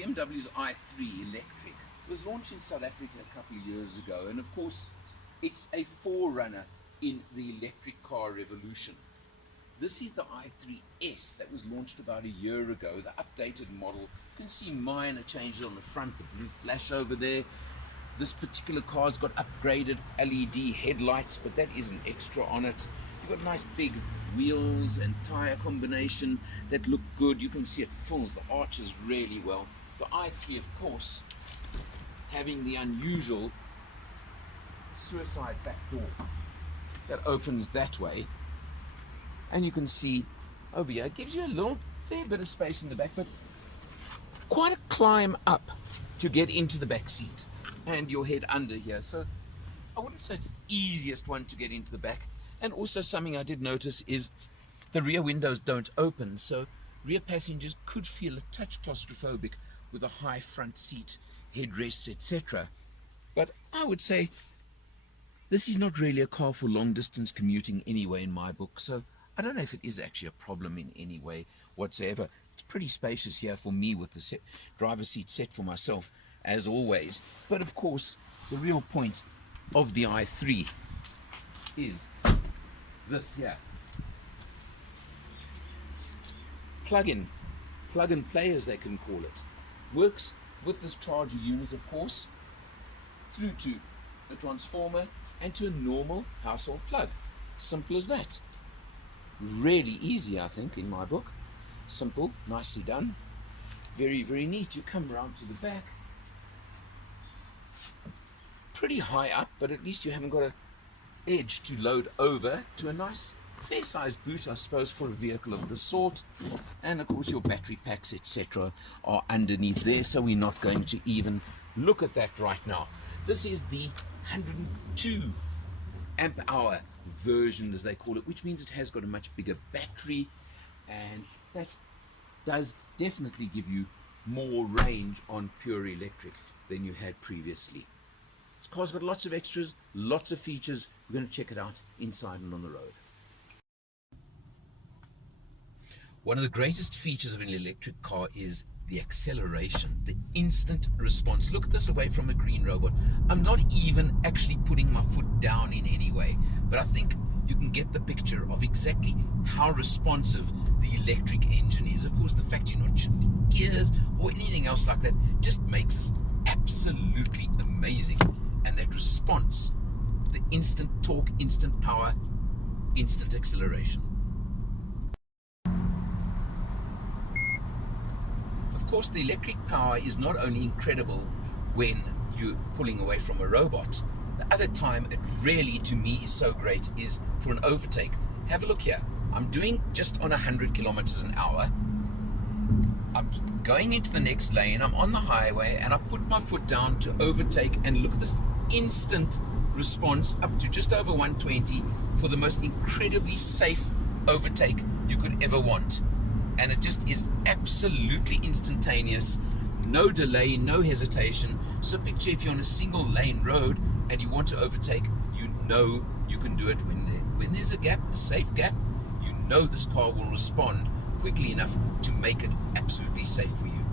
BMW's i3 electric was launched in South Africa a couple of years ago, and of course it's a forerunner in the electric car revolution. This is the i3s that was launched about a year ago, the updated model. You can see minor changes on the front, the blue flash over there. This particular car's got upgraded LED headlights, but that isn't extra on it. You've got nice big wheels and tire combination that look good. You can see it fills the arches really well. The i3, of course, having the unusual suicide back door that opens that way, and you can see over here it gives you a little fair bit of space in the back, but quite a climb up to get into the back seat and your head under here. So I wouldn't say it's the easiest one to get into the back. And also something I did notice is the rear windows don't open, so rear passengers could feel a touch claustrophobic with a high front seat, headrests, etc. But I would say this is not really a car for long distance commuting anyway in my book, so I don't know if it is actually a problem in any way whatsoever. It's pretty spacious here for me with the driver's seat set for myself as always. But of course the real point of the i3 is this here. Plug-in play as they can call it. Works with this charger unit, of course, through to the transformer and to a normal household plug. Simple as that. Really easy, I think, in my book. Simple, nicely done. Very, very neat. You come around to the back. Pretty high up, but at least you haven't got an edge to load over to a nice fair-sized boot, I suppose, for a vehicle of this sort. And of course your battery packs, etc. are underneath there, so we're not going to even look at that right now. This is the 102 amp hour version, as they call it, which means it has got a much bigger battery, and that does definitely give you more range on pure electric than you had previously. This car's got lots of extras, lots of features. We're going to check it out inside and on the road. One of the greatest features of an electric car is the acceleration, the instant response. Look at this away from a green robot. I'm not even actually putting my foot down in any way, but I think you can get the picture of exactly how responsive the electric engine is. Of course, the fact you're not shifting gears or anything else like that just makes this absolutely amazing. And that response, the instant torque, instant power, instant acceleration. Of course, the electric power is not only incredible when you're pulling away from a robot. The other time it really, to me, is so great is for an overtake. Have a look here. I'm doing just on 100 kilometers an hour. I'm going into the next lane. I'm on the highway and I put my foot down to overtake, and look at this instant response up to just over 120 for the most incredibly safe overtake you could ever want. And it just is absolutely instantaneous, no delay, no hesitation. So picture if you're on a single lane road and you want to overtake, you know you can do it when there's a gap, a safe gap. You know this car will respond quickly enough to make it absolutely safe for you.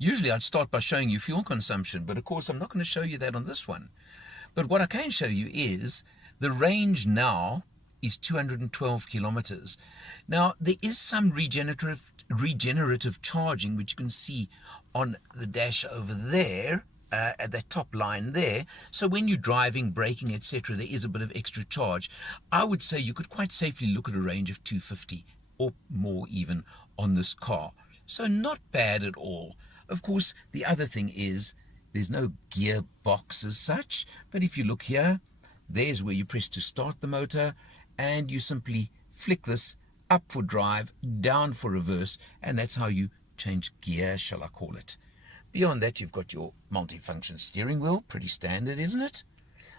Usually I'd start by showing you fuel consumption, but of course I'm not going to show you that on this one. But what I can show you is the range now is 212 kilometers. Now there is some regenerative charging, which you can see on the dash over there, at that top line there. So when you're driving, braking, etc., there is a bit of extra charge. I would say you could quite safely look at a range of 250 or more even on this car. So not bad at all. Of course, the other thing is there's no gearbox as such, but if you look here, there's where you press to start the motor, and you simply flick this up for drive, down for reverse, and that's how you change gear, shall I call it. Beyond that, you've got your multifunction steering wheel, pretty standard, isn't it?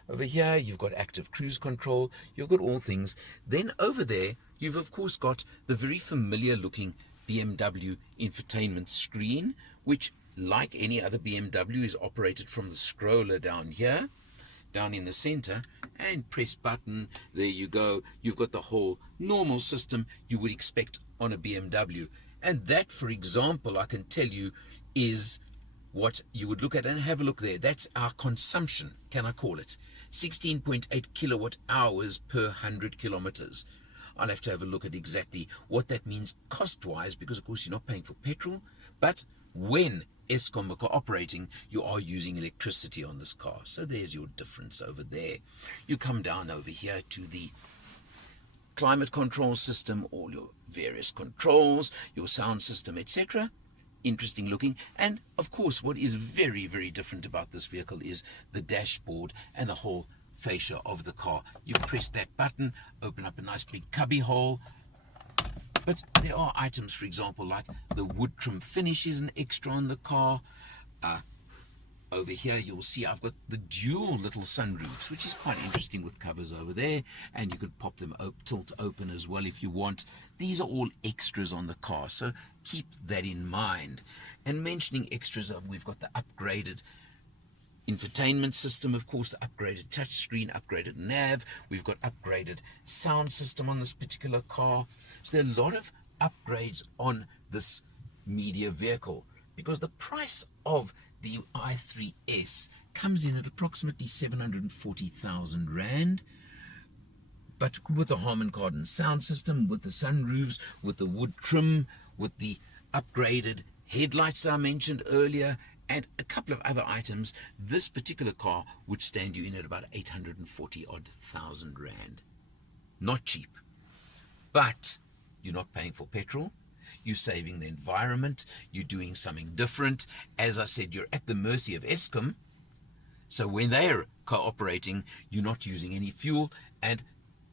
Over here, you've got active cruise control, you've got all things. Then over there, you've of course got the very familiar looking BMW infotainment screen, which, like any other BMW, is operated from the scroller down here, down in the center, and press button, there you go. You've got the whole normal system you would expect on a BMW. And that, for example, I can tell you, is what you would look at, and have a look there. That's our consumption, can I call it? 16.8 kilowatt hours per 100 kilometers. I'll have to have a look at exactly what that means cost-wise, because of course you're not paying for petrol, but when Eskom are cooperating, you are using electricity on this car. So there's your difference over there. You come down over here to the climate control system, all your various controls, your sound system, etc. Interesting looking. And of course, what is very, very different about this vehicle is the dashboard and the whole fascia of the car. You press that button, open up a nice big cubby hole. But there are items, for example, like the wood trim finish is an extra on the car. Over here you'll see I've got the dual little sunroofs, which is quite interesting, with covers over there, and you can pop them tilt open as well if you want. These are all extras on the car, so keep that in mind. And mentioning extras, we've got the upgraded infotainment system, of course, the upgraded touchscreen, upgraded nav. We've got upgraded sound system on this particular car. So there are a lot of upgrades on this media vehicle, because the price of the i3s comes in at approximately 740,000 Rand. But with the Harman Kardon sound system, with the sunroofs, with the wood trim, with the upgraded headlights I mentioned earlier, and a couple of other items, this particular car would stand you in at about 840,000 Rand. Not cheap. But you're not paying for petrol. You're saving the environment. You're doing something different. As I said, you're at the mercy of Eskom. So when they're cooperating, you're not using any fuel. And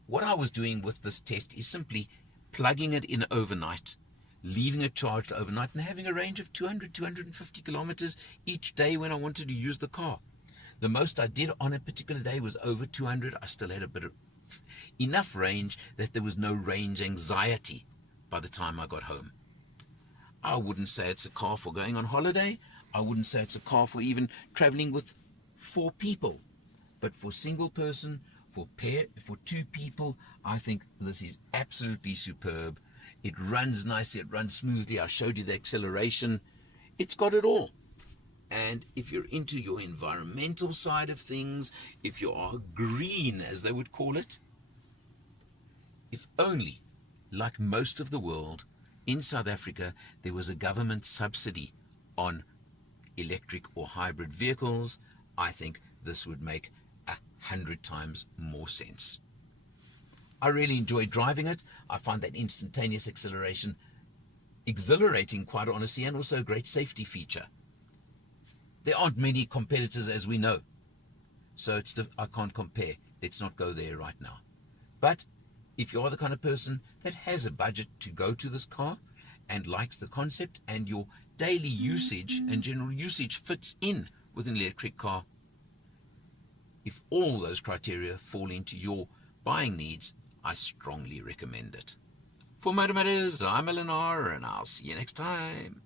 what I was doing with this test is simply plugging it in overnight, leaving it charged overnight, and having a range of 200, 250 kilometers each day when I wanted to use the car. The most I did on a particular day was over 200. I still had a bit of enough range that there was no range anxiety by the time I got home. I wouldn't say it's a car for going on holiday. I wouldn't say it's a car for even traveling with 4 people. But for single person, for two people, I think this is absolutely superb. It runs nicely, it runs smoothly. I showed you the acceleration. It's got it all. And if you're into your environmental side of things, if you are green, as they would call it, if only, like most of the world, in South Africa, there was a government subsidy on electric or hybrid vehicles, I think this would make 100 times more sense. I really enjoy driving it. I find that instantaneous acceleration exhilarating, quite honestly, and also a great safety feature. There aren't many competitors, as we know, so I can't compare. Let's not go there right now. But if you are the kind of person that has a budget to go to this car and likes the concept, and your daily usage and general usage fits in with an electric car, if all those criteria fall into your buying needs, I strongly recommend it. For Motor Matters, I'm Eleanor, and I'll see you next time.